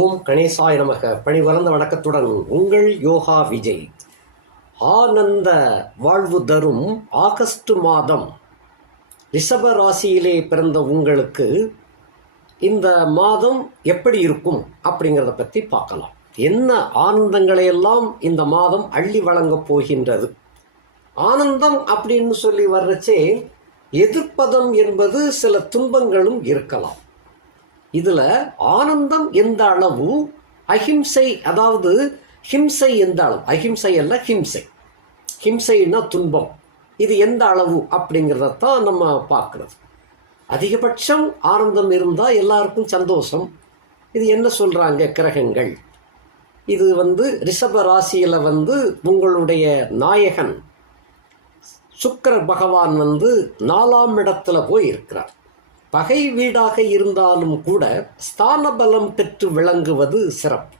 ஓம் கணேசாய நமக. பணிவரந்த வணக்கத்துடன் உங்கள் யோகா விஜய். ஆனந்த வாழ்வு தரும் ஆகஸ்ட் மாதம் ரிஷப ராசியிலே பிறந்த உங்களுக்கு இந்த மாதம் எப்படி இருக்கும் அப்படிங்கிறத பற்றி பார்க்கலாம். என்ன ஆனந்தங்களை எல்லாம் இந்த மாதம் அள்ளி வழங்கப் போகின்றது? ஆனந்தம் அப்படின்னு சொல்லி வர்றச்சே எதிர்ப்பதம் என்பது சில துன்பங்களும் இருக்கலாம். இதுல ஆனந்தம் எந்த அளவு? அஹிம்சை அதாவது ஹிம்சை எந்த அளவு? அஹிம்சை அல்ல ஹிம்சை. ஹிம்சைன்னா துன்பம். இது எந்த அளவு அப்படிங்கிறதத்தான் நம்ம பார்க்கறது. அதிகபட்சம் ஆனந்தம் இருந்தால் எல்லாருக்கும் சந்தோஷம். இது என்ன சொல்கிறாங்க கிரகங்கள்? இது வந்து ரிஷப ராசியில் வந்து உங்களுடைய நாயகன். சுக்கர பகவான் வந்து நாலாம் இடத்துல போய் இருக்கிறார் பகை வீடாக இருந்தாலும் கூட ஸ்தான பலம் பெற்று விளங்குவது சிறப்பு.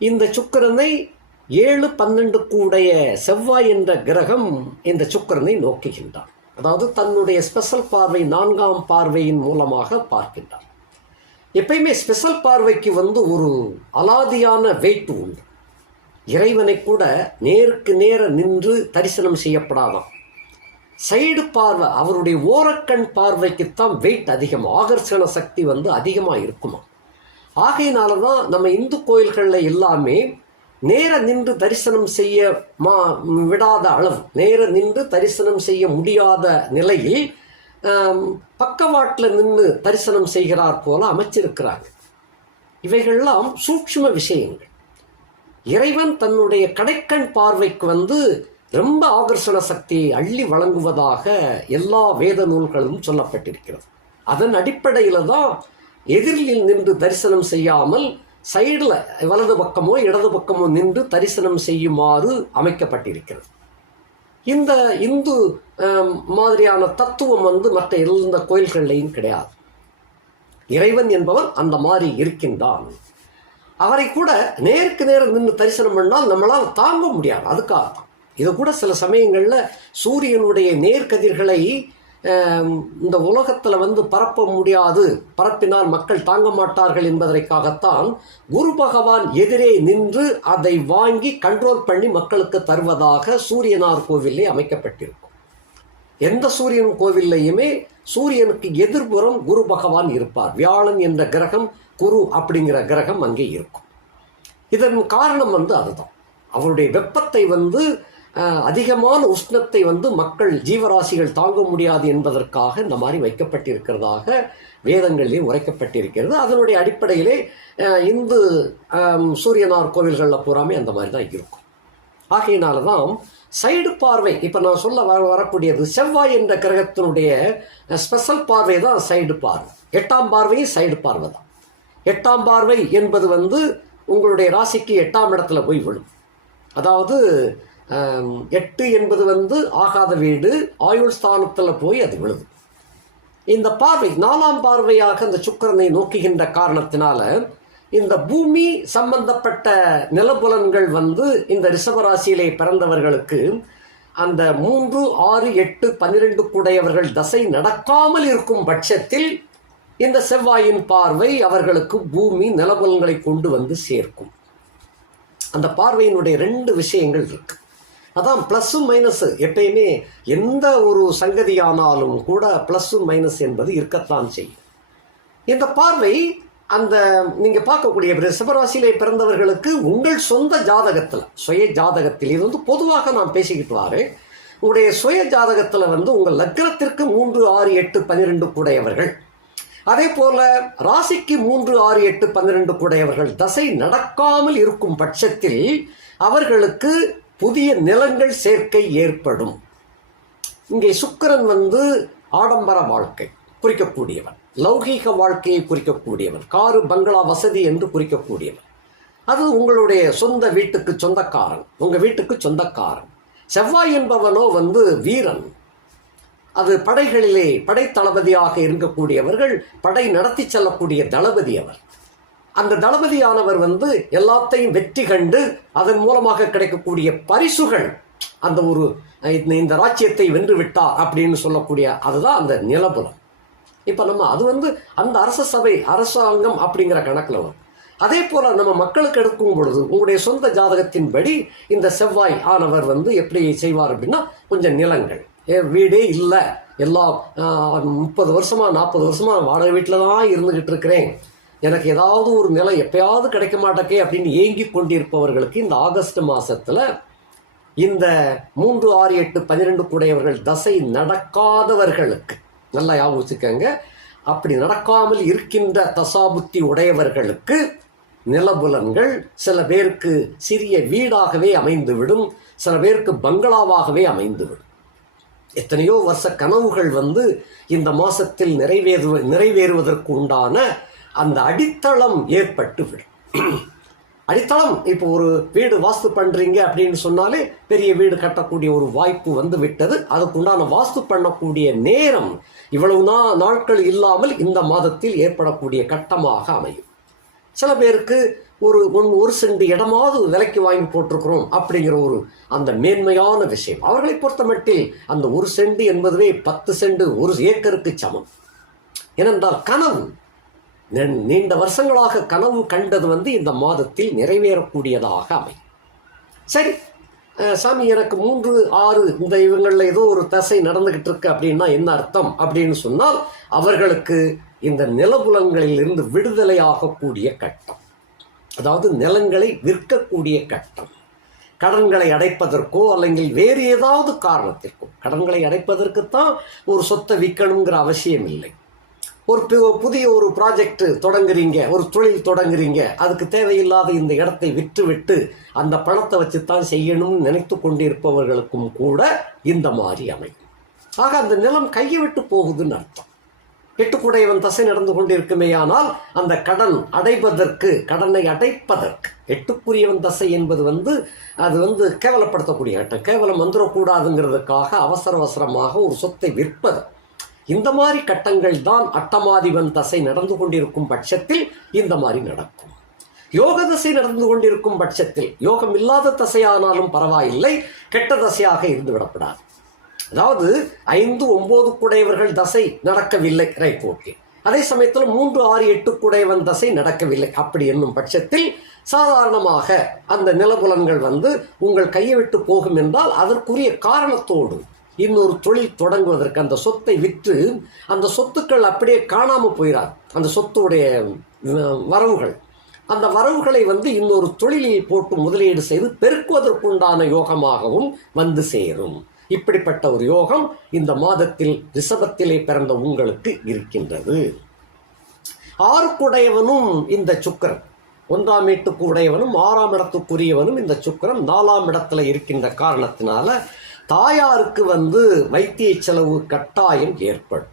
இந்த சுக்கிரனை ஏழு பன்னெண்டு கூடைய செவ்வாய் என்ற கிரகம் இந்த சுக்கிரனை நோக்குகின்றார் அதாவது தன்னுடைய ஸ்பெஷல் பார்வை நான்காம் பார்வையின் மூலமாக பார்க்கின்றார் எப்பயுமே ஸ்பெஷல் பார்வைக்கு வந்து ஒரு அலாதியான வெயிட் உண்டு. இறைவனை கூட நேருக்கு நேர நின்று தரிசனம் செய்யப்படாதான். சைடு பார்வை அவருடைய ஓரக்கண் பார்வைக்குத்தான் வெயிட் அதிகம். ஆகர்ஷண சக்தி வந்து அதிகமாக இருக்குமா ஆகையினால தான் நம்ம இந்து கோயில்களில் எல்லாமே நேர நின்று தரிசனம் செய்ய மா விடாத அளவு நேர நின்று தரிசனம் செய்ய முடியாத நிலையில் பக்கவாட்டில் நின்று தரிசனம் செய்கிறார் போல அமைச்சிருக்கிறாங்க இவைகள்லாம் சூட்சும விஷயங்கள். இறைவன் தன்னுடைய கடைக்கண் பார்வைக்கு வந்து ரொம்ப ஆகர்ஷண சக்தியை அள்ளி வழங்குவதாக எல்லா வேத நூல்களும் சொல்லப்பட்டிருக்கிறது. அதன் அடிப்படையில் தான் எதிரில் நின்று தரிசனம் செய்யாமல் சைடில் வலது பக்கமோ இடது பக்கமோ நின்று தரிசனம் செய்யுமாறு அமைக்கப்பட்டிருக்கிறது. இந்த இந்து மாதிரியான தத்துவம் வந்து மற்ற எந்த கோயில்கள்லையும் கிடையாது. இறைவன் என்பவன் அந்த மாதிரி இருக்கின்றான். அவரை கூட நேருக்கு நேரம் நின்று தரிசனம் பண்ணால் நம்மளால் தாங்க முடியாது. அதுக்காக தான் இது கூட சில சமயங்களில் சூரியனுடைய நேர்கதிர்களை இந்த உலகத்தில் வந்து பரப்ப முடியாது. பரப்பினால் மக்கள் தாங்க மாட்டார்கள் என்பதற்காகத்தான் குரு பகவான் எதிரே நின்று அதை வாங்கி கண்ட்ரோல் பண்ணி மக்களுக்கு தருவதாக சூரியனார் கோவிலே அமைக்கப்பட்டிருக்கும். எந்த சூரியன் கோவில்லையுமே சூரியனுக்கு எதிர்புறம் குரு பகவான் இருப்பார். வியாழன் என்ற கிரகம் குரு அப்படிங்கிற கிரகம் அங்கே இருக்கும். இதன் காரணம் வந்து அதுதான். அவருடைய வெப்பத்தை வந்து அதிகமான உஷ்ணத்தை வந்து மக்கள் ஜீவராசிகள் தாங்க முடியாது என்பதற்காக இந்த மாதிரி வைக்கப்பட்டிருக்கிறதாக வேதங்களிலே உரைக்கப்பட்டிருக்கிறது. அதனுடைய அடிப்படையிலே இந்து சூரியனார் கோவில்களில் பூராமே அந்த மாதிரி தான் இருக்கும். ஆகையினால தான் சைடு பார்வை இப்போ நான் சொல்ல வர வரக்கூடியது செவ்வாய் என்ற கிரகத்தினுடைய ஸ்பெஷல் பார்வை தான் சைடு பார்வை. எட்டாம் பார்வையும் சைடு பார்வை தான். எட்டாம் பார்வை என்பது வந்து உங்களுடைய ராசிக்கு எட்டாம் இடத்துல போய் விழும். அதாவது எட்டு என்பது வந்து ஆகாத வீடு ஆயுள் ஸ்தானத்தில் போய் அது விழுது. இந்த பார்வை நாலாம் பார்வையாக இந்த சுக்கரனை நோக்குகின்ற காரணத்தினால இந்த பூமி சம்பந்தப்பட்ட நிலபுலன்கள் வந்து இந்த ரிஷபராசியிலே பிறந்தவர்களுக்கு அந்த மூன்று ஆறு எட்டு பன்னிரெண்டு கூடையவர்கள் தசை நடக்காமல் இருக்கும் பட்சத்தில் இந்த செவ்வாயின் பார்வை அவர்களுக்கு பூமி நிலபுலன்களை கொண்டு வந்து சேர்க்கும். அந்த பார்வையினுடைய ரெண்டு விஷயங்கள் இருக்குது அதான் ப்ளஸ்ஸும் மைனஸு எப்பயுமே எந்த ஒரு சங்கதியானாலும் கூட ப்ளஸ்ஸும் மைனஸ் என்பது இருக்கத்தான் செய்யும். இந்த பார்வை அந்த நீங்கள் பார்க்கக்கூடிய ரிஷபராசியிலே பிறந்தவர்களுக்கு உங்கள் சொந்த ஜாதகத்தில் சுய ஜாதகத்தில் இது வந்து பொதுவாக நான் பேசிக்கிட்டு வாரேன். உங்களுடைய சுய ஜாதகத்தில் வந்து உங்கள் லக்னத்திற்கு மூன்று ஆறு எட்டு பன்னிரெண்டு கூடையவர்கள். அதே போல ராசிக்கு மூன்று ஆறு எட்டு பன்னிரெண்டு கூடையவர்கள் தசை நடக்காமல் இருக்கும் பட்சத்தில் அவர்களுக்கு புதிய நிலங்கள் சேர்க்கை ஏற்படும். இங்கே சுக்கரன் வந்து ஆடம்பர வாழ்க்கை குறிக்கக்கூடியவன். லௌகீக வாழ்க்கையை குறிக்கக்கூடியவன். காரு பங்களா வசதி என்று குறிக்கக்கூடியவன். அது உங்களுடைய சொந்த வீட்டுக்கு சொந்தக்காரன். உங்கள் வீட்டுக்கு சொந்தக்காரன். செவ்வாய் என்பவனோ வந்து வீரன். அது படைகளிலே படைத்தளபதியாக இருக்கக்கூடியவர்கள் படை நடத்தி செல்லக்கூடிய தளபதி அவர். அந்த தளபதியானவர் வந்து எல்லாத்தையும் வெற்றி கண்டு அதன் மூலமாக கிடைக்கக்கூடிய பரிசுகள் அந்த ஒரு இந்த ராஜ்யத்தை வென்று விட்டார் அப்படின்னு சொல்லக்கூடிய அதுதான் அந்த நிலபுலம் இப்போ நம்ம அது வந்து அந்த அரச சபை அரசாங்கம் அப்படிங்கிற கணக்கில் வரும். அதே போல் நம்ம மக்களுக்கு எடுக்கும் பொழுது உங்களுடைய சொந்த ஜாதகத்தின்படி இந்த செவ்வாய் ஆனவர் வந்து எப்படி செய்வார் அப்படின்னா கொஞ்சம் நிலங்கள். ஏ, வீடே இல்லை. எல்லாம் முப்பது வருஷமாக நாற்பது வருஷமாக வாடகை வீட்டில் தான் இருந்துக்கிட்டு இருக்கிறேன். எனக்கு ஏதாவது ஒரு நிலை எப்பயாவது கிடைக்க மாட்டேக்கே அப்படின்னு ஏங்கி கொண்டிருப்பவர்களுக்கு இந்த ஆகஸ்ட் மாதத்தில் இந்த மூன்று ஆறு எட்டு பன்னிரெண்டு கூடையவர்கள் தசை நடக்காதவர்களுக்கு நல்லா ஞாபகம் வச்சுக்கோங்க. அப்படி நடக்காமல் இருக்கின்ற தசாபுத்தி உடையவர்களுக்கு நிலபுலன்கள் சில பேருக்கு சிறிய வீடாகவே அமைந்துவிடும் சில பேருக்கு பங்களாவாகவே அமைந்துவிடும். எத்தனையோ வருஷ கனவுகள் வந்து இந்த மாதத்தில் நிறைவேறு நிறைவேறுவதற்கு உண்டான அந்த அடித்தளம் ஏற்பட்டு விடும் அடித்தளம் இப்போ ஒரு வீடு வாஸ்து பண்ணுறீங்க அப்படின்னு சொன்னாலே பெரிய வீடு கட்டக்கூடிய ஒரு வாய்ப்பு வந்து விட்டது அதுக்குண்டான வாஸ்து பண்ணக்கூடிய நேரம் இவ்வளவு நா நாட்கள் இல்லாமல் இந்த மாதத்தில் ஏற்படக்கூடிய கட்டமாக அமையும். சில பேருக்கு ஒரு ஒன் ஒரு சென்ட் இடமாவது விலைக்கு வாங்கி போட்டிருக்கிறோம் அப்படிங்கிற ஒரு அந்த மேன்மையான விஷயம். அவர்களை பொறுத்தமட்டில் அந்த ஒரு சென்ட் என்பதுவே பத்து சென்ட் ஒரு ஏக்கருக்கு சமம். ஏனென்றால் கனவு நீண்ட வருஷங்களாக கனவு கண்டது வந்து இந்த மாதத்தில் நிறைவேறக்கூடியதாக அமை சரி சாமி எனக்கு மூன்று ஆறு இந்த இவங்களில் ஏதோ ஒரு தசை நடந்துக்கிட்டு இருக்கு அப்படின்னா என்ன அர்த்தம் அப்படின்னு சொன்னால் அவர்களுக்கு இந்த நிலபுலங்களில் இருந்து விடுதலை ஆகக்கூடிய கட்டம். அதாவது நிலங்களை விற்கக்கூடிய கட்டம். கடன்களை அடைப்பதற்கோ அல்லங்கில் வேறு ஏதாவது காரணத்திற்கோ. கடன்களை அடைப்பதற்குத்தான் ஒரு சொத்தை விற்கணுங்கிற அவசியம் இல்லை. ஒரு புதிய ஒரு ப்ராஜெக்ட் தொடங்குறீங்க ஒரு தொழில் தொடங்குறீங்க. அதுக்கு தேவையில்லாத இந்த இடத்தை விற்றுவிட்டு அந்த பணத்தை வச்சு தான் செய்யணும்னு நினைத்து கொண்டிருப்பவர்களுக்கும் கூட இந்த மாதிரி அமையும். ஆக அந்த நிலம் கையை விட்டு போகுதுன்னு அர்த்தம். எட்டுக்குடையவன் தசை நடந்து கொண்டிருக்குமேயானால் அந்த கடன் அடைப்பதற்கு கடனை அடைப்பதற்கு எட்டுக்குரியவன் தசை என்பது வந்து அது வந்து கேவலப்படுத்தக்கூடிய கட்டம் கேவலம் வந்துடக்கூடாதுங்கிறதுக்காக அவசர அவசரமாக ஒரு சொத்தை விற்பது. இந்த மாதிரி கட்டங்கள் தான் அட்டமாதிபன் தசை நடந்து கொண்டிருக்கும் பட்சத்தில் இந்த மாதிரி நடக்கும். யோக தசை நடந்து கொண்டிருக்கும் பட்சத்தில் யோகம் இல்லாத தசையானாலும் பரவாயில்லை கெட்ட தசையாக இருந்து விடப்படாது. அதாவது ஐந்து ஒன்பது குடையவர்கள் தசை நடக்கவில்லை. Right okay. அதே சமயத்தில் மூன்று ஆறு எட்டு குடையவன் தசை நடக்கவில்லை அப்படி என்னும் பட்சத்தில் சாதாரணமாக அந்த நிலபுலன்கள் வந்து உங்கள் கையை விட்டு போகும் என்றால் அதற்குரிய காரணத்தோடு இன்னொரு தொழில் தொடங்குவதற்கு அந்த சொத்தை விற்று அந்த சொத்துக்கள் அப்படியே காணாமல் போயிடாது அந்த சொத்துடைய வரவுகள். அந்த வரவுகளை வந்து இன்னொரு தொழிலில் போட்டு முதலீடு செய்து பெருக்குவதற்குண்டான யோகமாகவும் வந்து சேரும். இப்படிப்பட்ட ஒரு யோகம் இந்த மாதத்தில் ரிஷபத்திலே பிறந்த உங்களுக்கு இருக்கின்றது. ஆறுக்குடையவனும் இந்த சுக்கிரன். ஒன்றாம் வீட்டுக்கு உடையவனும் ஆறாம் இடத்துக்குரியவனும் இந்த சுக்கரன். நாலாம் இடத்துல இருக்கின்ற காரணத்தினால தாயாருக்கு வந்து வைத்திய செலவு கட்டாயம் ஏற்படும்.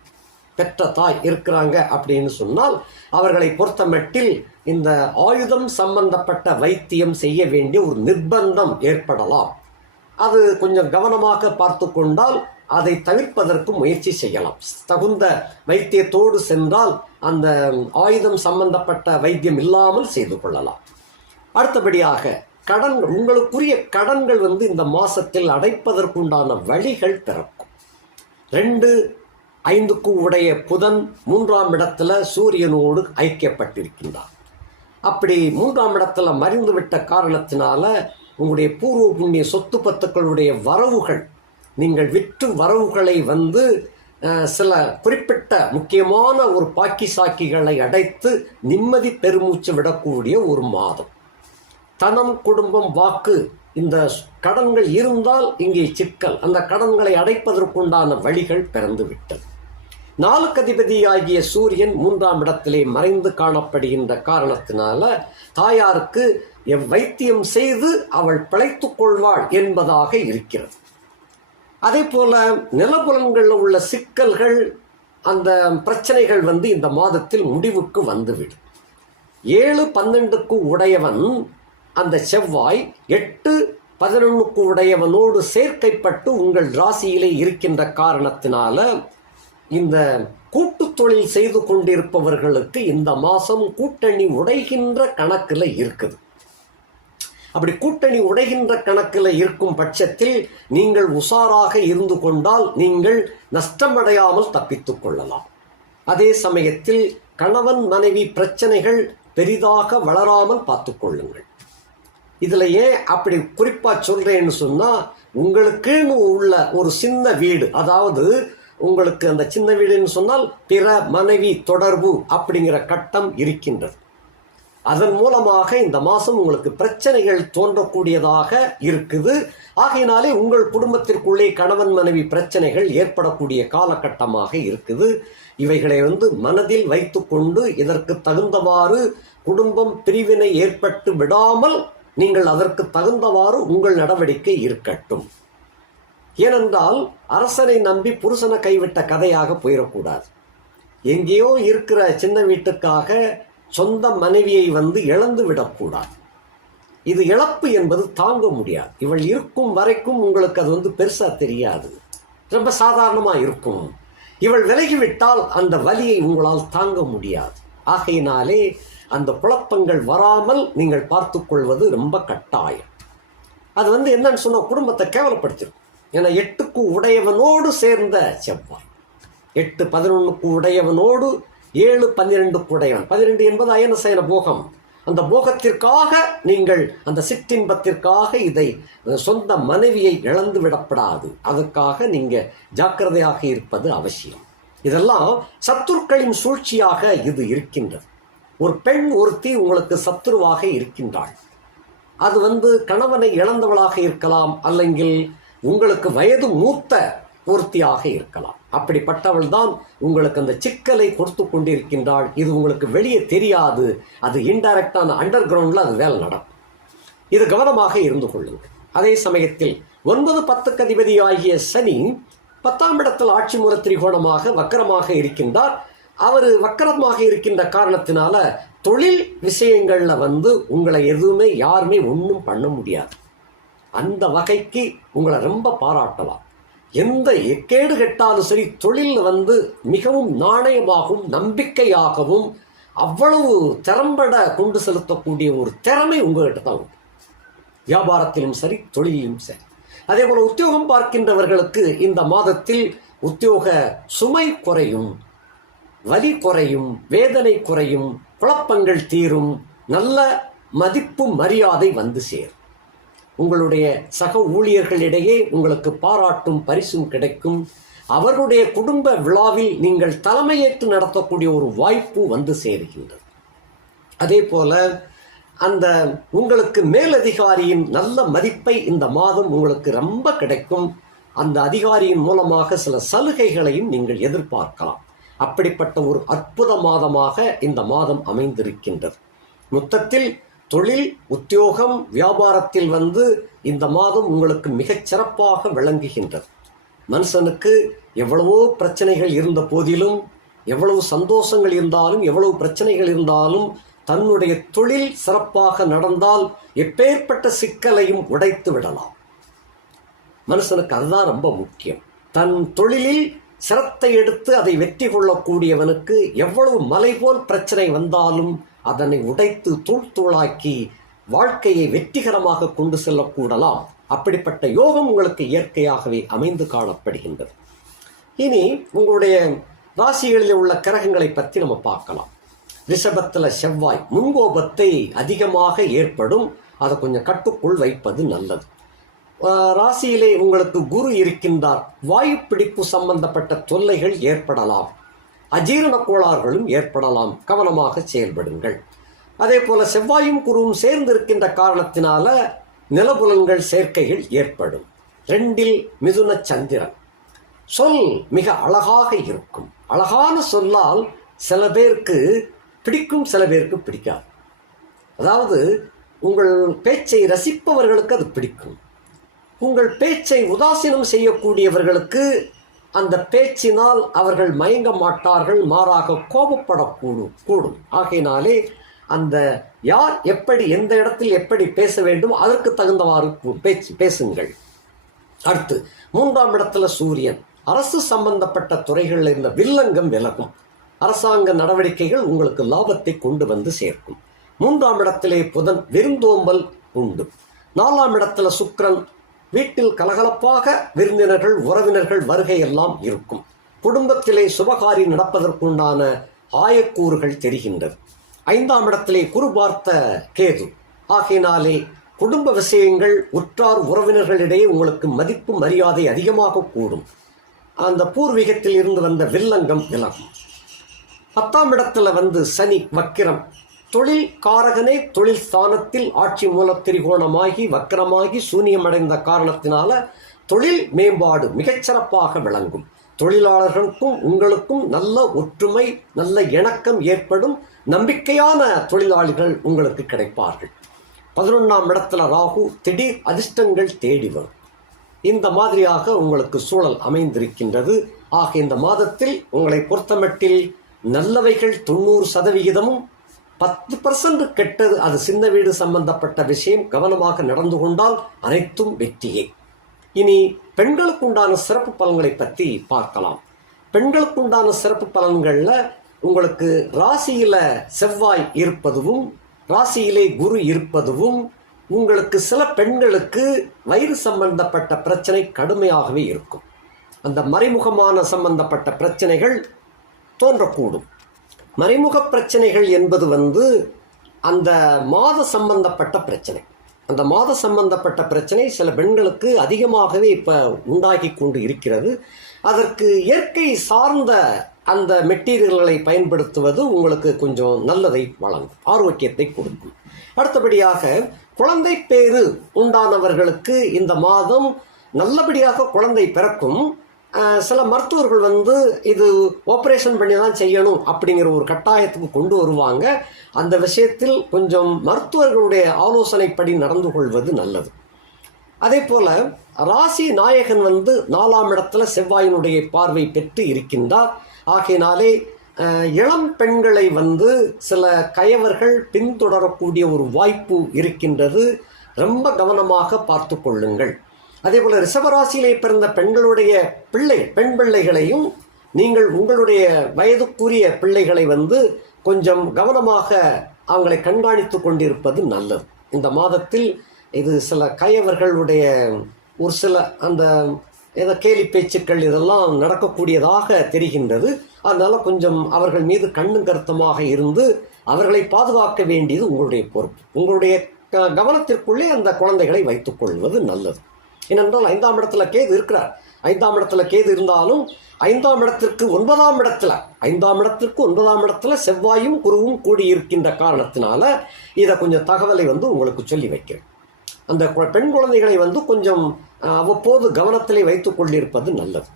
பெற்ற தாய் இருக்கிறாங்க அப்படின்னு சொன்னால் அவர்களை பொறுத்தமட்டில் இந்த ஆயுதம் சம்பந்தப்பட்ட வைத்தியம் செய்ய வேண்டிய ஒரு நிர்பந்தம் ஏற்படலாம். அது கொஞ்சம் கவனமாக பார்த்து கொண்டால் அதை தவிர்ப்பதற்கு முயற்சி செய்யலாம். தகுந்த வைத்தியத்தோடு சென்றால் அந்த ஆயுதம் சம்பந்தப்பட்ட வைத்தியம் இல்லாமல் செய்து கொள்ளலாம். அடுத்தபடியாக கடன் உங்களுக்குரிய கடன்கள் வந்து இந்த மாதத்தில் அடைப்பதற்குண்டான வழிகள் பிறக்கும். ரெண்டு ஐந்துக்கு உடைய புதன் மூன்றாம் இடத்துல சூரியனோடு ஐக்கியப்பட்டிருக்கின்றார். அப்படி மூன்றாம் இடத்துல மறைந்து விட்ட காரணத்தினால உங்களுடைய பூர்வ புண்ணிய சொத்து பத்துக்களுடைய வரவுகள் நீங்கள் விற்று வரவுகளை வந்து சில குறிப்பிட்ட முக்கியமான ஒரு பாக்கி சாக்கிகளை அடைத்து நிம்மதி பெருமூச்சு விடக்கூடிய ஒரு மாதம். தனம் குடும்பம் வாக்கு இந்த கடன்கள் இருந்தால் இங்கே சிக்கல். அந்த கடன்களை அடைப்பதற்குண்டான வழிகள் பிறந்துவிட்டது. விட்டது நாலுக்கு சூரியன் மூன்றாம் இடத்திலே மறைந்து காணப்படுகின்ற காரணத்தினால தாயாருக்கு எவ் வைத்தியம் செய்து அவள் பிழைத்துக் கொள்வாள் என்பதாக இருக்கிறது. அதே போல நிலபுலன்களில் உள்ள சிக்கல்கள் அந்த பிரச்சனைகள் வந்து இந்த மாதத்தில் முடிவுக்கு வந்துவிடும். ஏழு பன்னெண்டுக்கு உடையவன் அந்த செவ்வாய் எட்டு பதினொன்றுக்கு உடையவனோடு சேர்க்கைப்பட்டு உங்கள் ராசியிலே இருக்கின்ற காரணத்தினால இந்த கூட்டு தொழில் செய்து கொண்டிருப்பவர்களுக்கு இந்த மாதம் கூட்டணி உடைகின்ற கணக்கில் இருக்குது. அப்படி கூட்டணி உடைகின்ற கணக்கில் இருக்கும் பட்சத்தில் நீங்கள் உஷாராக இருந்து கொண்டால் நீங்கள் நஷ்டமடையாமல் தப்பித்துக் கொள்ளலாம். அதே சமயத்தில் கணவன் மனைவி பிரச்சனைகள் பெரிதாக வளராமல் பார்த்துக்கொள்ளுங்கள் இதில் ஏன் அப்படி குறிப்பாக சொல்கிறேன்னு சொன்னால் உங்களுக்குன்னு உள்ள ஒரு சின்ன வீடு அதாவது உங்களுக்கு அந்த சின்ன வீடுன்னு சொன்னால் பிற மனைவி தொடர்பு அப்படிங்கிற கட்டம் இருக்கின்றது. அதன் மூலமாக இந்த மாதம் உங்களுக்கு பிரச்சனைகள் தோன்றக்கூடியதாக இருக்குது. ஆகையினாலே உங்கள் குடும்பத்திற்குள்ளே கணவன் மனைவி பிரச்சனைகள் ஏற்படக்கூடிய காலகட்டமாக இருக்குது. இவைகளை வந்து மனதில் வைத்துக்கொண்டு இதற்கு தகுந்தவாறு குடும்பம் பிரிவினை ஏற்பட்டு விடாமல் நீங்கள் அதற்கு தகுந்தவாறு உங்கள் நடவடிக்கை இருக்கட்டும். ஏனென்றால் அரசனை நம்பி புருஷனை கைவிட்ட கதையாக போயிடக்கூடாது. எங்கேயோ இருக்கிற சின்ன வீட்டுக்காக சொந்த மனைவியை வந்து இழந்து விடக்கூடாது. இது இழப்பு என்பது தாங்க முடியாது. இவள் இருக்கும் வரைக்கும் உங்களுக்கு அது வந்து பெருசாக தெரியாது. ரொம்ப சாதாரணமாக இருக்கும். இவள் விலகிவிட்டால் அந்த வலியை உங்களால் தாங்க முடியாது. ஆகையினாலே அந்த குழப்பங்கள் வராமல் நீங்கள் பார்த்து கொள்வது ரொம்ப கட்டாயம். அது வந்து என்னன்னு சொன்னால் குடும்பத்தை கேவலப்படுத்திடும் ஏன்னா எட்டுக்கு உடையவனோடு சேர்ந்த செவ்வாய். எட்டு பதினொன்றுக்கு உடையவனோடு ஏழு பன்னிரெண்டுக்கு உடையவன். பன்னிரெண்டு என்பது அயனசயன போகம். அந்த போகத்திற்காக நீங்கள் அந்த சிற்றின்பத்திற்காக இதை சொந்த மனைவியை இழந்து விடப்படாது. அதுக்காக நீங்கள் ஜாக்கிரதையாக இருப்பது அவசியம். இதெல்லாம் சத்துருக்களின் சூழ்ச்சியாக இது இருக்கின்றது. ஒரு பெண் ஒருத்தி உங்களுக்கு சத்துருவாக இருக்கின்றாள். அது வந்து கணவனை இழந்தவளாக இருக்கலாம் அல்லங்கில் உங்களுக்கு வயது மூத்த ஒருத்தியாக இருக்கலாம். அப்படிப்பட்டவள் தான் உங்களுக்கு அந்த சிக்கலை கொடுத்து கொண்டிருக்கின்றாள். இது உங்களுக்கு வெளியே தெரியாது. அது இன்டைரக்டான அண்டர் கிரவுண்டில் அது வேலை நடக்கும். இது கவனமாக இருந்து கொள்ளுங்கள். அதே சமயத்தில் ஒன்பது பத்துக்கு அதிபதியாகிய சனி பத்தாம் இடத்தில் ஆட்சி முறை திரிகோணமாக வக்கரமாக இருக்கின்றார். அவர் வக்கரமாக இருக்கின்ற காரணத்தினால தொழில் விஷயங்களில் வந்து உங்களை எதுவுமே யாருமே ஒன்றும் பண்ண முடியாது. அந்த வகைக்கு உங்களை ரொம்ப பாராட்டலாம். எந்த எக்கேடு கெட்டாலும் சரி தொழில் வந்து மிகவும் நாணயமாகவும் நம்பிக்கையாகவும் அவ்வளவு திறம்பட கொண்டு செலுத்தக்கூடிய ஒரு திறமை உங்கள்கிட்ட தான் உண்டு. வியாபாரத்திலும் சரி தொழிலிலும் சரி. அதே போல் உத்தியோகம் பார்க்கின்றவர்களுக்கு இந்த மாதத்தில் உத்தியோக சுமை குறையும். வலி குறையும் வேதனை குறையும் குழப்பங்கள் தீரும் நல்ல மதிப்பு மரியாதை வந்து சேரும். உங்களுடைய சக ஊழியர்களிடையே உங்களுக்கு பாராட்டும் பரிசும் கிடைக்கும். அவர்களுடைய குடும்ப விழாவில் நீங்கள் தலைமையேற்று நடத்தக்கூடிய ஒரு வாய்ப்பு வந்து சேருகின்றது. அதே போல அந்த உங்களுக்கு மேலதிகாரியின் நல்ல மதிப்பை இந்த மாதம் உங்களுக்கு ரொம்ப கிடைக்கும். அந்த அதிகாரியின் மூலமாக சில சலுகைகளையும் நீங்கள் எதிர்பார்க்கலாம். அப்படிப்பட்ட ஒரு அற்புத மாதமாக இந்த மாதம் அமைந்திருக்கின்றது. மொத்தத்தில் தொழில் உத்தியோகம் வியாபாரத்தில் வந்து இந்த மாதம் உங்களுக்கு மிகச் சிறப்பாக விளங்குகின்றது. மனுஷனுக்கு எவ்வளவோ பிரச்சனைகள் இருந்த போதிலும் எவ்வளவு சந்தோஷங்கள் இருந்தாலும் எவ்வளவு பிரச்சனைகள் இருந்தாலும் தன்னுடைய தொழில் சிறப்பாக நடந்தால் எப்பேற்பட்ட சிக்கலையும் உடைத்து விடலாம். மனுஷனுக்கு அதுதான் ரொம்ப முக்கியம். தன் தொழிலில் சிரத்தை எடுத்து அதை வெற்றி கொள்ளக்கூடியவனுக்கு எவ்வளவு மலை போல் பிரச்சனை வந்தாலும் அதனை உடைத்து தூள் தூளாக்கி வாழ்க்கையை வெற்றிகரமாக கொண்டு செல்லக்கூடலாம். அப்படிப்பட்ட யோகம் உங்களுக்கு இயற்கையாகவே அமைந்து காணப்படுகின்றது. இனி உங்களுடைய ராசிகளில் உள்ள கிரகங்களை பற்றி நம்ம பார்க்கலாம். ரிஷபத்தில் செவ்வாய் முன்கோபத்தை அதிகமாக ஏற்படும். அதை கொஞ்சம் கட்டுக்குள் வைப்பது நல்லது. ராசியிலே உங்களுக்கு குரு இருக்கின்றார். வாயு பிடிப்பு சம்பந்தப்பட்ட தொல்லைகள் ஏற்படலாம். அஜீரண கோளாறுகளும் ஏற்படலாம். கவனமாக செயல்படுங்கள். அதே போல செவ்வாயும் குருவும் சேர்ந்து இருக்கின்ற காரணத்தினால நிலபுலன்கள் சேர்க்கைகள் ஏற்படும். ரெண்டில் மிதுன சந்திரன். சொல் மிக அழகாக இருக்கும். அழகான சொல்லால் சில பேருக்கு பிடிக்கும் சில பேருக்கு பிடிக்காது. அதாவது உங்கள் பேச்சை ரசிப்பவர்களுக்கு அது பிடிக்கும். உங்கள் பேச்சை உதாசீனம் செய்யக்கூடியவர்களுக்கு அந்த பேச்சினால் அவர்கள் மயங்க மாட்டார்கள் மாறாக கோபப்படக்கூடும் கூடும். ஆகையினாலே அந்த யார் எப்படி எந்த இடத்தில் எப்படி பேச வேண்டும் அதற்கு தகுந்தவாறு பேச்சு பேசுங்கள். அடுத்து மூன்றாம் இடத்துல சூரியன். அரசு சம்பந்தப்பட்ட துறைகளில் இருந்த வில்லங்கம் விலகும். அரசாங்க நடவடிக்கைகள் உங்களுக்கு லாபத்தை கொண்டு வந்து சேர்க்கும். மூன்றாம் இடத்திலே புதன் விருந்தோம்பல் உண்டு. நாலாம் இடத்துல சுக்கரன் வீட்டில் கலகலப்பாக விருந்தினர்கள் உறவினர்கள் வருகை எல்லாம் இருக்கும். குடும்பத்திலே சுபகாரி நடப்பதற்குண்டான ஆயக்கூறுகள் தெரிகின்றது. ஐந்தாம் இடத்திலே குரு பார்த்த கேது. ஆகையினாலே குடும்ப விஷயங்கள் உற்றார் உறவினர்களிடையே உங்களுக்கு மதிப்பு மரியாதை அதிகமாக கூடும். அந்த பூர்வீகத்தில் இருந்து வந்த வில்லங்கம் விலகும். பத்தாம் இடத்துல வந்து சனி வக்கிரம் தொழில் காரகனே தொழில் ஸ்தானத்தில் ஆட்சி மூல திரிகோணமாகி வக்கிரமாகி சூனியமடைந்த காரணத்தினால தொழில் மேம்பாடு மிகச்சிறப்பாக விளங்கும். தொழிலாளர்களுக்கும் உங்களுக்கும் நல்ல ஒற்றுமை நல்ல இணக்கம் ஏற்படும் நம்பிக்கையான தொழிலாளிகள் உங்களுக்கு கிடைப்பார்கள். பதினொன்றாம் இடத்துல ராகு திடீர் அதிர்ஷ்டங்கள் தேடி வரும். இந்த மாதிரியாக உங்களுக்கு சூழல் அமைந்திருக்கின்றது. ஆக இந்த மாதத்தில் உங்களை பொறுத்தமட்டில் நல்லவைகள் தொண்ணூறு சதவிகிதமும் பத்து பர்சன்ட் கெட்டது அது சின்ன வீடு சம்பந்தப்பட்ட விஷயம் கவனமாக நடந்து கொண்டால் அனைத்தும் வெற்றியே. இனி பெண்களுக்குண்டான சிறப்பு பலன்களை பற்றி பார்க்கலாம். பெண்களுக்குண்டான சிறப்பு பலன்களில் உங்களுக்கு ராசியில் செவ்வாய் இருப்பதுவும் ராசியிலே குரு இருப்பதும் உங்களுக்கு சில பெண்களுக்கு வயிறு சம்பந்தப்பட்ட பிரச்சனை கடுமையாகவே இருக்கும். அந்த மறைமுகமான சம்பந்தப்பட்ட பிரச்சனைகள் தோன்றக்கூடும். மறைமுக பிரச்சனைகள் என்பது வந்து அந்த மாத சம்பந்தப்பட்ட பிரச்சனை. அந்த மாத சம்பந்தப்பட்ட பிரச்சனை சில பெண்களுக்கு அதிகமாகவே இப்போ உண்டாகி கொண்டு இருக்கிறது. அதற்கு இயற்கை சார்ந்த அந்த மெட்டீரியல்களை பயன்படுத்துவது உங்களுக்கு கொஞ்சம் நல்லதை வழங்கும் ஆரோக்கியத்தை கொடுக்கும். அடுத்தபடியாக குழந்தை பேறு உண்டானவர்களுக்கு இந்த மாதம் நல்லபடியாக குழந்தை பிறக்கும். சில மருத்துவர்கள் வந்து இது ஆப்ரேஷன் பண்ணி தான் செய்யணும் அப்படிங்கிற ஒரு கட்டாயத்துக்கு கொண்டு வருவாங்க. அந்த விஷயத்தில் கொஞ்சம் மருத்துவர்களுடைய ஆலோசனைப்படி நடந்து கொள்வது நல்லது. அதே போல் ராசி நாயகன் வந்து நாலாம் இடத்துல செவ்வாயினுடைய பார்வை பெற்று இருக்கின்றார். ஆகையினாலே இளம் பெண்களை வந்து சில கயவர்கள் பின்தொடரக்கூடிய ஒரு வாய்ப்பு இருக்கின்றது. ரொம்ப கவனமாக பார்த்து கொள்ளுங்கள். அதே போல் ரிஷபராசியிலே பிறந்த பெண்களுடைய பிள்ளை பெண் பிள்ளைகளையும் நீங்கள் உங்களுடைய வயதுக்குரிய பிள்ளைகளை வந்து கொஞ்சம் கவனமாக அவங்களை கண்காணித்து கொண்டிருப்பது நல்லது. இந்த மாதத்தில் இது சில கயவர்களுடைய ஒரு சில அந்த ஏதோ கேலி பேச்சுக்கள் இதெல்லாம் நடக்கக்கூடியதாக தெரிகின்றது. அதனால் கொஞ்சம் அவர்கள் மீது கண்ணும் கருத்தமாக இருந்து அவர்களை பாதுகாக்க வேண்டியது உங்களுடைய பொறுப்பு. உங்களுடைய க- கவனத்திற்குள்ளே அந்த குழந்தைகளை வைத்துக்கொள்வது நல்லது. ஏனென்றால் ஐந்தாம் இடத்துல கேது இருக்கிறார். ஐந்தாம் இடத்துல கேது இருந்தாலும் ஐந்தாம் இடத்திற்கு ஒன்பதாம் இடத்துல ஐந்தாம் இடத்திற்கு ஒன்பதாம் இடத்துல செவ்வாயும் குருவும் கூடியிருக்கின்ற காரணத்தினால இதை கொஞ்சம் தகவலை வந்து உங்களுக்கு சொல்லி வைக்கிறேன். அந்த பெண் குழந்தைகளை வந்து கொஞ்சம் அவ்வப்போது கவனத்திலே வைத்துக் கொண்டிருப்பது நல்லது.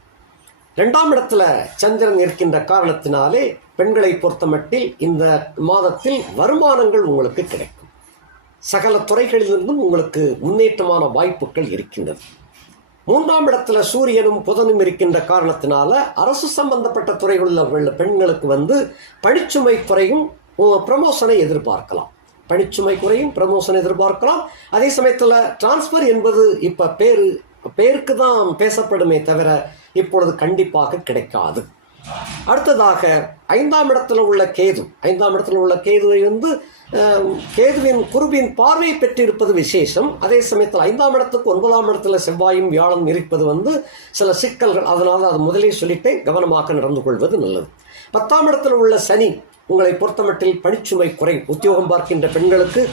ரெண்டாம் இடத்துல சந்திரன் இருக்கின்ற காரணத்தினாலே பெண்களை பொறுத்தமட்டில் இந்த மாதத்தில் வருமானங்கள் உங்களுக்கு கிடைக்கும். சகல துறைகளிலிருந்தும் உங்களுக்கு முன்னேற்றமான வாய்ப்புகள் இருக்கின்றது. மூன்றாம் இடத்துல சூரியனும் புதனும் இருக்கின்ற காரணத்தினால அரசு சம்பந்தப்பட்ட துறைகளில் உள்ள பெண்களுக்கு வந்து பணிச்சுமை குறையும் ப்ரமோஷனை எதிர்பார்க்கலாம். பணிச்சுமை குறையும் ப்ரமோஷன் எதிர்பார்க்கலாம். அதே சமயத்தில் டிரான்ஸ்ஃபர் என்பது இப்போ பேரு பேருக்கு தான் பேசப்படுமே தவிர இப்பொழுது கண்டிப்பாக கிடைக்காது. அடுத்ததாக ஐந்தாம் இடத்துல உள்ள கேது. ஐந்தாம் இடத்துல உள்ள கேதுவை வந்து கேதுவின் குருவின் பார்வை பெற்றிருப்பது விசேஷம். அதே சமயத்தில் ஐந்தாம் இடத்துக்கு ஒன்பதாம் இடத்துல செவ்வாயும் வியாழம் இருப்பது வந்து சில சிக்கல்கள். அதனால் அது முதலே சொல்லிட்டு கவனமாக நடந்து கொள்வது நல்லது. பத்தாம் இடத்தில் உள்ள சனி உங்களை பொறுத்தமட்டில் பணிச்சுமை குறை உத்தியோகம் பார்க்கின்ற பெண்களுக்கு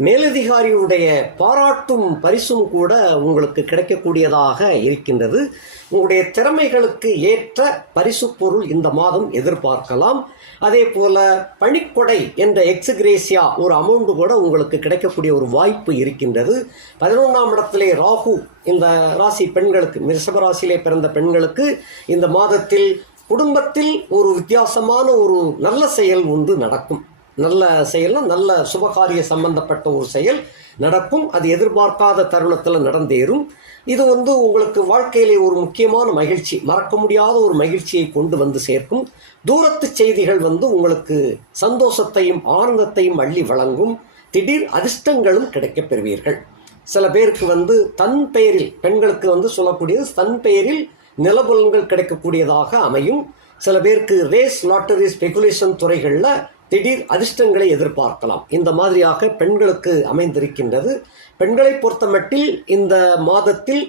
மேலதிகாரியுடைய பாராட்டும் பரிசும் கூட உங்களுக்கு கிடைக்கக்கூடியதாக இருக்கின்றது. உங்களுடைய திறமைகளுக்கு ஏற்ற பரிசு பொருள் இந்த மாதம் எதிர்பார்க்கலாம். அதே போல பணிக்கொடை என்ற எக்ஸிகிரேசியா ஒரு அமௌண்ட் கூட உங்களுக்கு கிடைக்கக்கூடிய ஒரு வாய்ப்பு இருக்கின்றது. பதினொன்றாம் இடத்திலே ராகு இந்த ராசி பெண்களுக்கு ரிஷபராசியிலே பிறந்த பெண்களுக்கு இந்த மாதத்தில் குடும்பத்தில் ஒரு வித்தியாசமான ஒரு நல்ல செயல் ஒன்று நடக்கும். நல்ல செயல்னா நல்ல சுபகாரிய சம்பந்தப்பட்ட ஒரு செயல் நடக்கும். அது எதிர்பார்க்காத தருணத்தில் நடந்தேறும். இது வந்து உங்களுக்கு வாழ்க்கையிலே ஒரு முக்கியமான மகிழ்ச்சி. மறக்க முடியாத ஒரு மகிழ்ச்சியை கொண்டு வந்து சேர்க்கும். தூரத்து செய்திகள் வந்து உங்களுக்கு சந்தோஷத்தையும் ஆனந்தத்தையும் அள்ளி வழங்கும். திடீர் அதிர்ஷ்டங்களும் கிடைக்கப் பெறுவீர்கள். சில பேருக்கு வந்து தன் பெயரில் பெண்களுக்கு வந்து சொல்லக்கூடியது தன் பெயரில் நிலபுலன்கள் கிடைக்கக்கூடியதாக அமையும். சில பேருக்கு ரேஸ் லாட்டரி ஸ்பெகுலேஷன் துறைகளில் திடீர் அதிர்ஷ்டங்களை எதிர்பார்க்கலாம். இந்த மாதிரியாக பெண்களுக்கு அமைந்திருக்கின்றது. பெண்களை பொறுத்தமட்டில் இந்த மாதத்தில்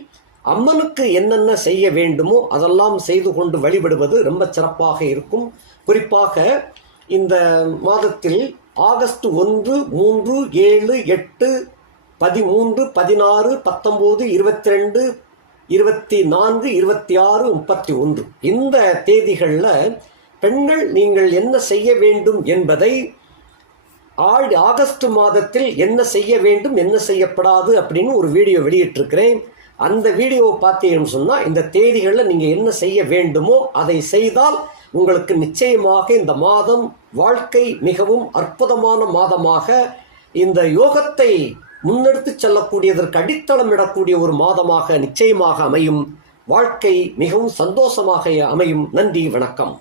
அம்மனுக்கு என்னென்ன செய்ய வேண்டுமோ அதெல்லாம் செய்து கொண்டு வழிபடுவது ரொம்ப சிறப்பாக இருக்கும். குறிப்பாக இந்த மாதத்தில் ஆகஸ்ட் ஒன்று மூன்று ஏழு எட்டு பதிமூன்று பதினாறு பத்தொம்போது இருபத்தி ரெண்டு இருபத்தி நான்கு இருபத்தி ஆறு முப்பத்தி ஒன்று. இந்த தேதிகளில் பெண்கள் நீங்கள் என்ன செய்ய வேண்டும் என்பதை ஆள் ஆகஸ்ட் மாதத்தில் என்ன செய்ய வேண்டும் என்ன செய்யப்படாது அப்படின்னு ஒரு வீடியோ வெளியிட்டிருக்கிறேன். அந்த வீடியோவை பார்த்தீங்கன்னு சொன்னால் இந்த தேதிகளில் நீங்கள் என்ன செய்ய வேண்டுமோ அதை செய்தால் உங்களுக்கு நிச்சயமாக இந்த மாதம் வாழ்க்கை மிகவும் அற்புதமான மாதமாக இந்த யோகத்தை முன்னெடுத்து செல்லக்கூடியதற்கு அடித்தளம் இடக்கூடிய ஒரு மாதமாக நிச்சயமாக அமையும். வாழ்க்கை மிகவும் சந்தோஷமாக அமையும். நன்றி வணக்கம்.